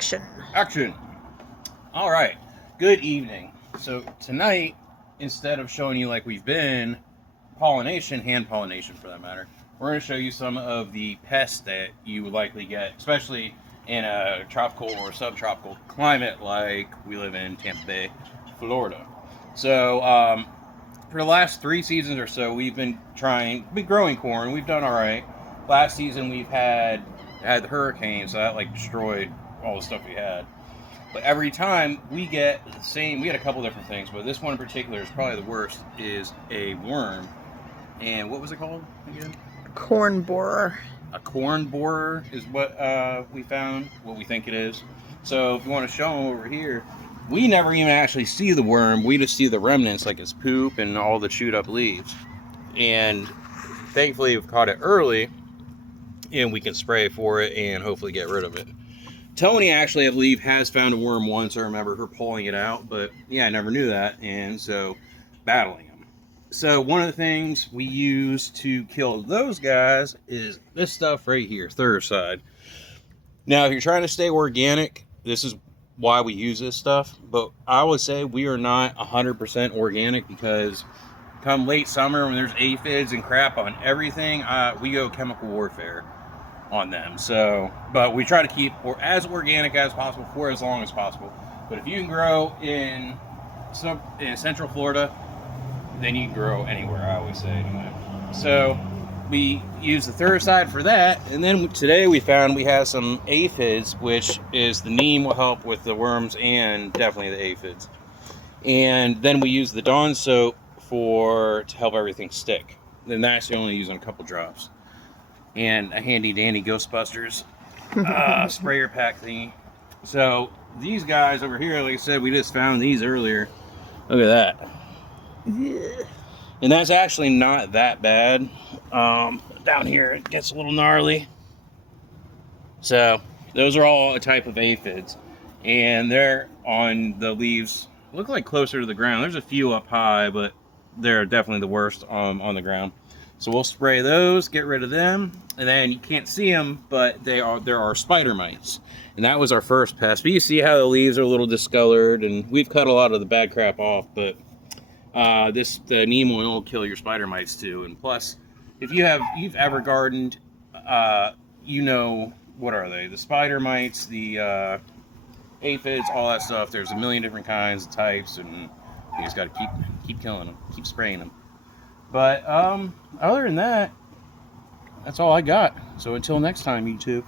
Action. Action. All right. Good evening. So tonight, instead of showing you like we've been, pollination, hand pollination for that matter, we're going to show you some of the pests that you would likely get, especially in a tropical or subtropical climate like we live in Tampa Bay, Florida. So for the last 3 seasons or so, we've been growing corn. We've done all right. Last season we've had the hurricane, so that like destroyed all the stuff we had. But every time we get the same, we had a couple different things, but this one in particular is probably the worst, is a worm. And what was it called again? Corn borer. A corn borer is what we found, what we think it is. So if you want to show them over here, we never even actually see the worm. We just see the remnants, like its poop and all the chewed up leaves. And thankfully we've caught it early, and we can spray for it and hopefully get rid of it. Tony actually, I believe, has found a worm once. I remember her pulling it out, but yeah, I never knew that, and so battling them. So one of the things we use to kill those guys is this stuff right here, Thuricide. Now, if you're trying to stay organic, this is why we use this stuff, but I would say we are not 100% organic, because come late summer when there's aphids and crap on everything, we go chemical warfare on them. So, but we try to keep as organic as possible for as long as possible. But if you can grow in Central Florida, then you can grow anywhere, I always say anyway. So we use the Thuricide for that, and then today we found we have some aphids, which is the neem will help with the worms and definitely the aphids. And then we use the Dawn soap to help everything stick. Then that's only using a couple drops. And a handy dandy Ghostbusters sprayer pack thingy. So these guys over here, like I said, we just found these earlier. Look at that. Yeah. And that's actually not that bad. Down here it gets a little gnarly. So those are all a type of aphids, and they're on the leaves. Look like closer to the ground. There's a few up high, but they're definitely the worst on the ground. So we'll spray those, get rid of them, and then you can't see them, but there are spider mites. And that was our first pest. But you see how the leaves are a little discolored, and we've cut a lot of the bad crap off, but the neem oil will kill your spider mites too. And plus, if you've ever gardened, you know, what are they? The spider mites, the aphids, all that stuff. There's a million different kinds, types, and you just got to keep killing them, keep spraying them. But other than that, that's all I got. So until next time, YouTube.